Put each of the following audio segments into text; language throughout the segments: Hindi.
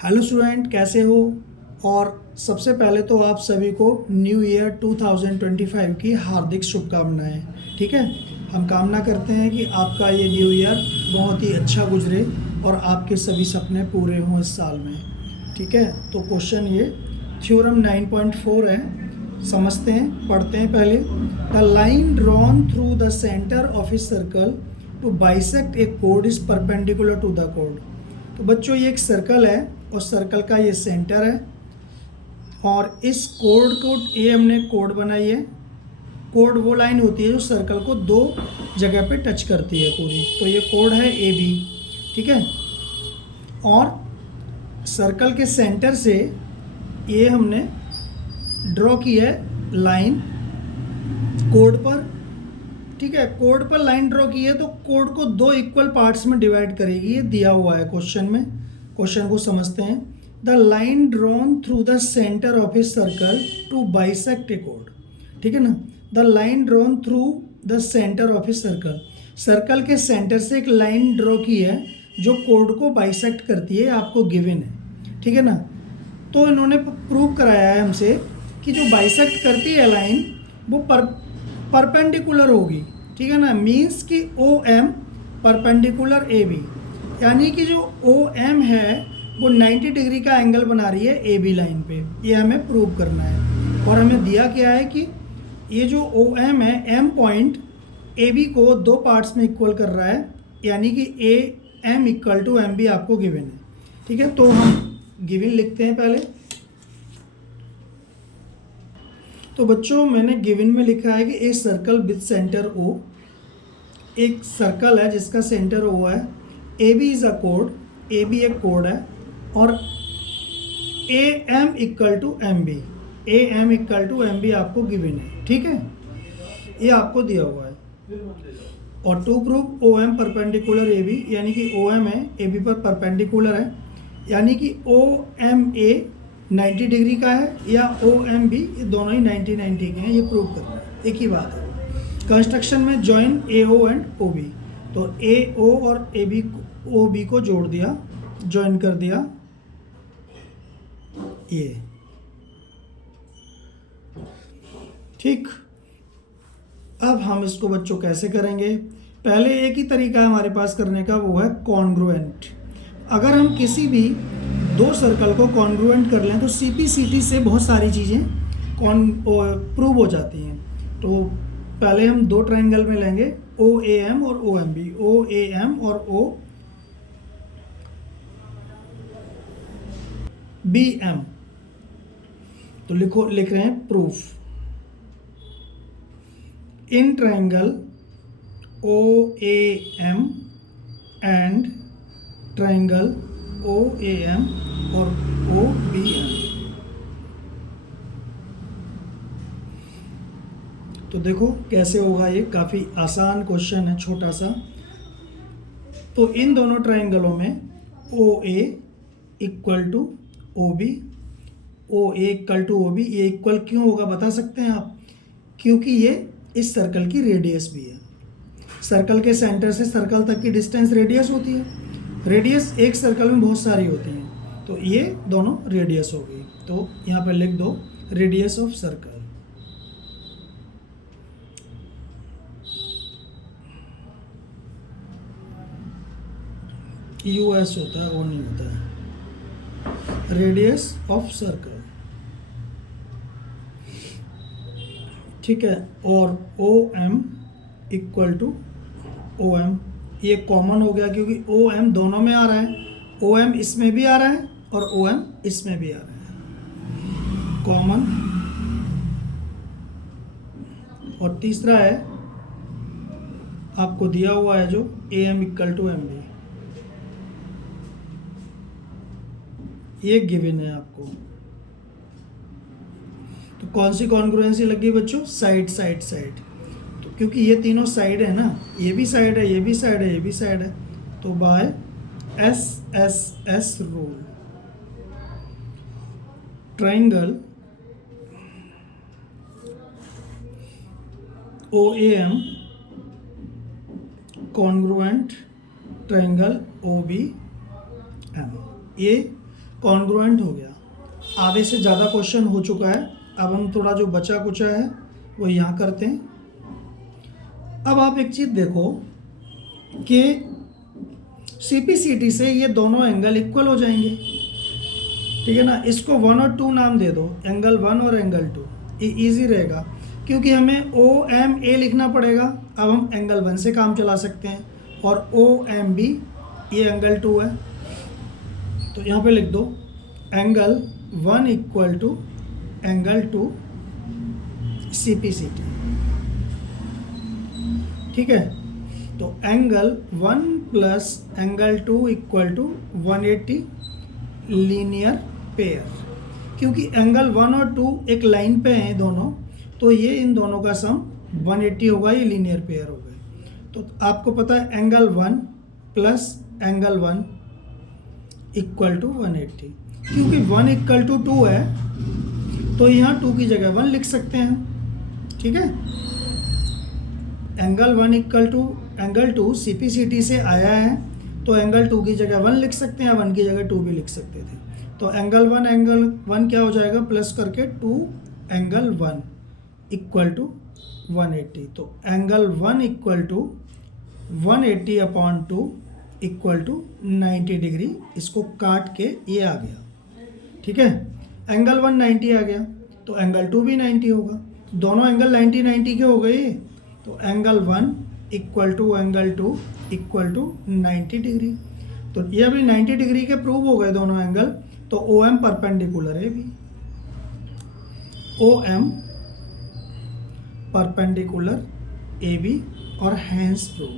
हेलो स्टूडेंट, कैसे हो। और सबसे पहले तो आप सभी को न्यू ईयर 2025 की हार्दिक शुभकामनाएं। ठीक है, हम कामना करते हैं कि आपका ये न्यू ईयर बहुत ही अच्छा गुजरे और आपके सभी सपने पूरे हों इस साल में। ठीक है, तो क्वेश्चन ये थ्योरम 9.4 है, समझते हैं, पढ़ते हैं पहले। The line drawn through the centre of a circle to bisect a code is perpendicular to the code. तो बच्चों, ये एक सर्कल है और सर्कल का ये सेंटर है और इस कोड को, ये हमने कोड बनाई है। कोड वो लाइन होती है जो सर्कल को दो जगह पे टच करती है पूरी, तो ये कोड है ए बी। ठीक है, और सर्कल के सेंटर से ये हमने ड्रॉ की है लाइन कोड पर। ठीक है, कोड पर लाइन ड्रॉ की है तो कोड को दो इक्वल पार्ट्स में डिवाइड करेगी, ये दिया हुआ है क्वेश्चन में। क्वेश्चन को समझते हैं। The line drawn through the centre of a circle to bisect a कोड। ठीक है ना, the line drawn through the centre of a circle, circle के सेंटर से एक लाइन ड्रॉ की है जो कोड को बाइसेक्ट करती है, आपको गिवन है। ठीक है ना, तो इन्होंने प्रूव कराया है हमसे कि जो बाइसेक्ट करती है लाइन वो परपेंडिकुलर होगी। ठीक है ना, मीन्स कि O M perpendicular A B, यानी कि जो ओ एम है वो 90 डिग्री का एंगल बना रही है ए बी लाइन पे। ये हमें प्रूव करना है और हमें दिया क्या है कि ये जो ओ एम है, एम पॉइंट ए बी को दो पार्ट्स में इक्वल कर रहा है, यानी कि A M equal to M B आपको गिवन है। ठीक है, तो हम गिवन लिखते हैं पहले। तो बच्चों, मैंने गिवन में लिखा है कि a circle with centre O, एक सर्कल है जिसका सेंटर ओ है। ए बी इज़ अ कोड, ए बी एक कोड है, और A M equal to M B, A M equal to M B आपको गिवन है। ठीक है, ये आपको दिया हुआ है। और to prove O M perpendicular A B, यानी कि ओ एम है ए बी पर परपेंडिकुलर है, यानी कि ओ एम ए 90 डिग्री का है या ओ एम बी, ये दोनों ही 90 के हैं, ये प्रूव करना है, एक ही बात है। कंस्ट्रक्शन में join A O and O B, तो ए ओ और ए बी ओ बी को जोड़ दिया, जॉइन कर दिया ये। ठीक, अब हम इसको बच्चों कैसे करेंगे। पहले एक ही तरीका है हमारे पास करने का, वो है कॉन्ग्रुएंट। अगर हम किसी भी दो सर्कल को कॉन्ग्रुएंट कर लें तो सीपीसीटी से बहुत सारी चीज़ें प्रूव हो जाती हैं। तो पहले हम दो ट्रायंगल में लेंगे ओ ए एम और O M B, O A M और ओ बी एम। तो लिख रहे हैं proof. In triangle O A M and triangle O A M और ओ बी एम। तो देखो कैसे होगा, ये काफ़ी आसान क्वेश्चन है, छोटा सा। तो इन दोनों ट्रायंगलों में ओ ए equal to O B, O A equal to O B, ये इक्वल क्यों होगा बता सकते हैं आप? क्योंकि ये इस सर्कल की रेडियस भी है। सर्कल के सेंटर से सर्कल तक की डिस्टेंस रेडियस होती है। रेडियस एक सर्कल में बहुत सारी होती हैं, तो ये दोनों रेडियस हो गई। तो यहाँ पर लिख दो रेडियस ऑफ सर्कल। यूएस होता है, वो नहीं होता है, रेडियस ऑफ सर्कल। ठीक है, और O M equal to O M, ये कॉमन हो गया क्योंकि ओ एम दोनों में आ रहा है। ओ एम इसमें भी आ रहा है और ओ एम इसमें भी आ रहा है, कॉमन। और तीसरा है आपको दिया हुआ है जो A M equal to M B, ये गिवन है आपको। तो कौन सी कॉन्ग्रुएंसी लगी बच्चों? Side side side. तो क्योंकि ये तीनों साइड है ना, ये भी साइड है, ये भी साइड है, ये भी साइड है, तो by S S S rule triangle O A M congruent triangle O B M, ये कॉन्ग्रुएंट हो गया। आधे से ज़्यादा क्वेश्चन हो चुका है, अब हम थोड़ा जो बचा कुचा है वो यहाँ करते हैं। अब आप एक चीज़ देखो कि CPCT से ये दोनों एंगल इक्वल हो जाएंगे, ठीक है ना। इसको 1 और 2 नाम दे दो, एंगल 1 और एंगल 2, ये ईजी रहेगा क्योंकि हमें OMA लिखना पड़ेगा। अब हम एंगल 1 से काम चला सकते हैं, और OMB ये एंगल 2 है, तो यहाँ पे लिख दो angle 1 equal to angle 2 CPCT, ठीक है। तो angle 1 plus angle 2 equal to 180 linear pair, क्योंकि एंगल 1 और 2 एक लाइन पे हैं दोनों, तो ये इन दोनों का सम 180 होगा, ये लीनियर पेयर हो गए। तो आपको पता है angle 1 plus angle 1 equal to 180, क्योंकि 1 इक्वल टू 2 है तो यहाँ 2 की जगह 1 लिख सकते हैं, ठीक है। Angle 1 equal to angle 2 CPCT से आया है, तो एंगल 2 की जगह 1 लिख सकते हैं, 1 की जगह 2 भी लिख सकते थे। तो एंगल 1 क्या हो जाएगा, प्लस करके 2 एंगल 1 इक्वल टू 180। तो angle 1 equal to 180 upon 2 equal to 90 degree. इसको काट के ये आ गया, ठीक है। एंगल 1 90 आ गया, तो एंगल 2 भी 90 होगा, दोनों एंगल 90 90 के हो गए। तो angle 1 equal to angle 2 equal to 90 degree. तो ये अभी 90 डिग्री के प्रूव हो गए दोनों एंगल। तो OM परपेंडिकुलर है भी, OM परपेंडिकुलर AB, और हैंस प्रूव।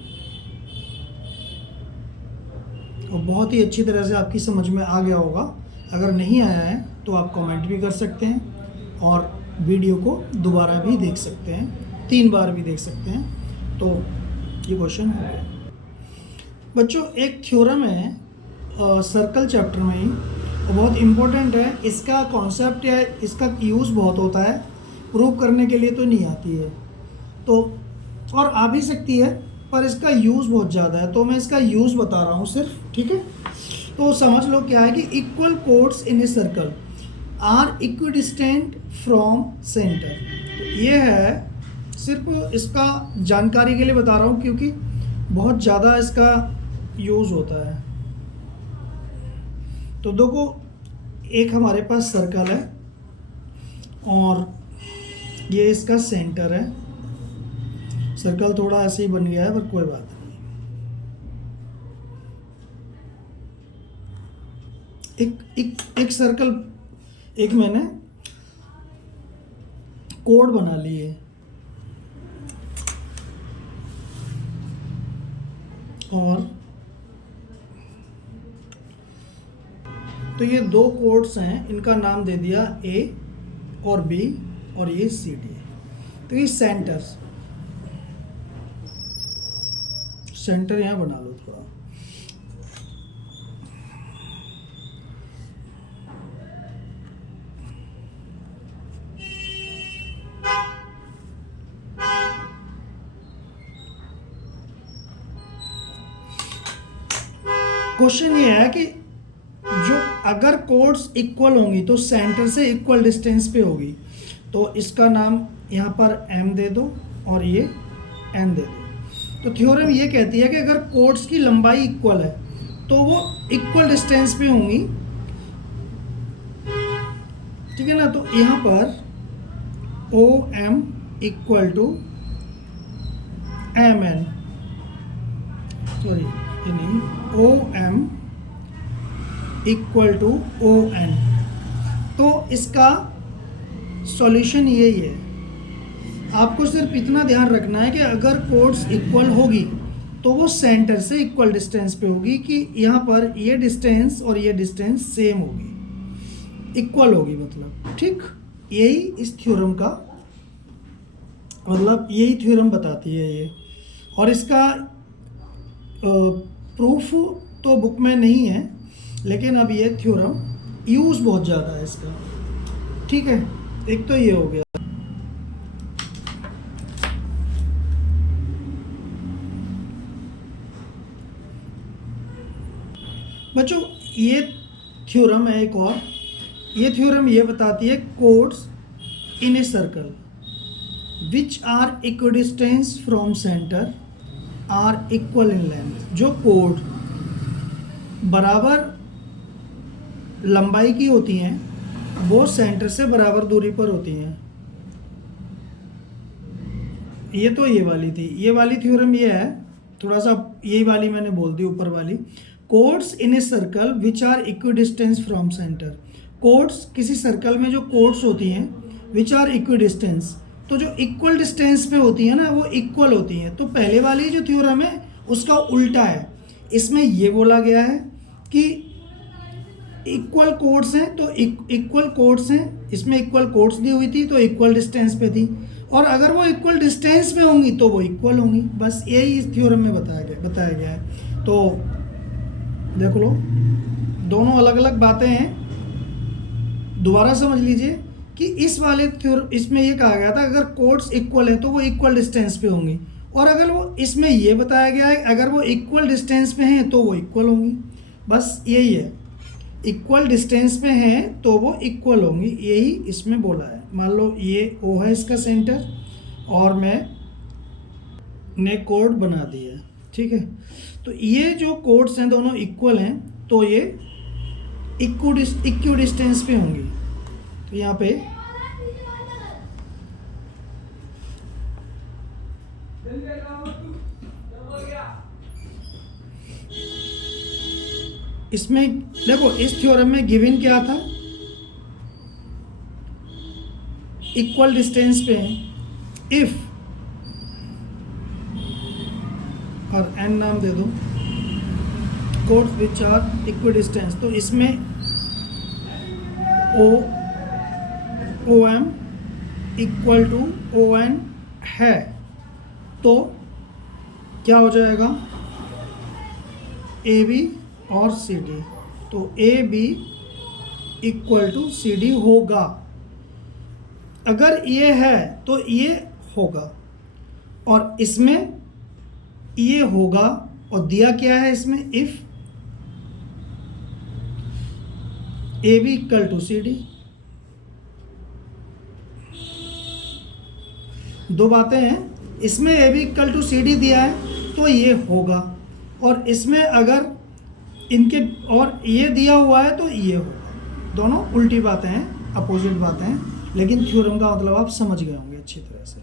और बहुत ही अच्छी तरह से आपकी समझ में आ गया होगा। अगर नहीं आया है तो आप कमेंट भी कर सकते हैं, और वीडियो को दोबारा भी देख सकते हैं, 3 बार भी देख सकते हैं। तो ये क्वेश्चन हो गया बच्चों। एक थ्योरम है सर्कल चैप्टर में ही, और बहुत इम्पोर्टेंट है। इसका कॉन्सेप्ट या इसका यूज़ बहुत होता है, प्रूव करने के लिए तो नहीं आती है, तो और आ भी सकती है, पर इसका यूज़ बहुत ज़्यादा है, तो मैं इसका यूज़ बता रहा हूँ सिर्फ, ठीक है। तो समझ लो क्या है कि equal chords in a circle are equidistant from centre. तो ये है, सिर्फ इसका जानकारी के लिए बता रहा हूँ क्योंकि बहुत ज़्यादा इसका यूज़ होता है। तो देखो, एक हमारे पास सर्कल है और ये इसका सेंटर है। सर्कल थोड़ा ऐसे ही बन गया है, पर कोई बात नहीं। एक सर्कल, एक मैंने कोड बना लिए, और तो ये 2 कोड्स हैं, इनका नाम दे दिया A और B, और ये CD। तो ये सेंटर यहाँ बना लो थोड़ा। क्वेश्चन ये है कि जो अगर कोड्स इक्वल होंगी तो सेंटर से इक्वल डिस्टेंस पे होगी, तो इसका नाम यहाँ पर M दे दो और ये N दे दो। तो थ्योरम ये कहती है कि अगर कोड्स की लंबाई इक्वल है तो वो इक्वल डिस्टेंस पे होंगी, ठीक है ना। तो यहाँ पर OM equal to MN, sorry ये नहीं, OM इक्वल टू ON। तो इसका सॉल्यूशन यही है। आपको सिर्फ इतना ध्यान रखना है कि अगर कोड्स इक्वल होगी तो वो सेंटर से इक्वल डिस्टेंस पे होगी, कि यहाँ पर ये डिस्टेंस और ये डिस्टेंस सेम होगी, इक्वल होगी, मतलब ठीक। यही इस थ्योरम का मतलब, यही थ्योरम बताती है ये। और इसका प्रूफ तो बुक में नहीं है, लेकिन अब ये थ्योरम यूज़ बहुत ज़्यादा है इसका, ठीक है। एक तो ये हो गया। बच्चों, ये थ्योरम है एक और। ये थ्योरम ये बताती है chords in a circle which are equidistance from centre are equal in length. जो कोड बराबर लंबाई की होती हैं वो सेंटर से बराबर दूरी पर होती हैं। ये तो ये वाली थी, ये वाली थ्योरम ये है, थोड़ा सा यही वाली मैंने बोल दी ऊपर वाली। Chords in a circle which are equidistance from centre. Chords किसी सर्कल में जो कोड्स होती हैं विच आर इक्विडिस्टेंस, तो जो इक्वल डिस्टेंस पे होती है ना वो इक्वल होती हैं। तो पहले वाली जो थ्योरम है उसका उल्टा है। इसमें ये बोला गया है कि इक्वल कोड्स हैं तो इक्वल कोड्स हैं, इसमें इक्वल कोड्स दी हुई थी तो इक्वल डिस्टेंस पे थी, और अगर वो इक्वल डिस्टेंस पे होंगी तो वो इक्वल होंगी। बस यही इस थ्योरम में बताया गया है। तो देख लो, दोनों अलग अलग बातें हैं। दोबारा समझ लीजिए कि इस वाले थ्योरम इसमें ये कहा गया था अगर कोड्स इक्वल हैं तो वो इक्वल डिस्टेंस पे होंगी, और अगर वो इसमें ये बताया गया है अगर वो इक्वल डिस्टेंस पे हैं तो वो इक्वल होंगी। बस यही है, इक्वल डिस्टेंस पे हैं तो वो इक्वल होंगी, यही इसमें बोला है। मान लो ये ओ है इसका सेंटर और मैंने कोड बना दिया, ठीक है। तो ये जो कोड्स हैं दोनों इक्वल हैं तो ये इक्वी डिस्टेंस पे होंगी। तो यहाँ पे इसमें देखो इस थ्योरम में गिवन क्या था, इक्वल डिस्टेंस पे हैं इफ, और एन नाम दे दो, chords which are equal distance. तो इसमें O M equal to O N है तो क्या हो जाएगा, ए बी और सी डी। तो A B equal to C D होगा। अगर ये है तो ये होगा, और इसमें ये होगा, और दिया क्या है इसमें, if A B equal to C D. दो बातें हैं, इसमें A B equal to C D दिया है तो ये होगा, और इसमें अगर इनके और ये दिया हुआ है तो ये होगा। दोनों उल्टी बातें हैं, अपोजिट बातें हैं, लेकिन थ्योरम का मतलब आप समझ गए होंगे अच्छी तरह से।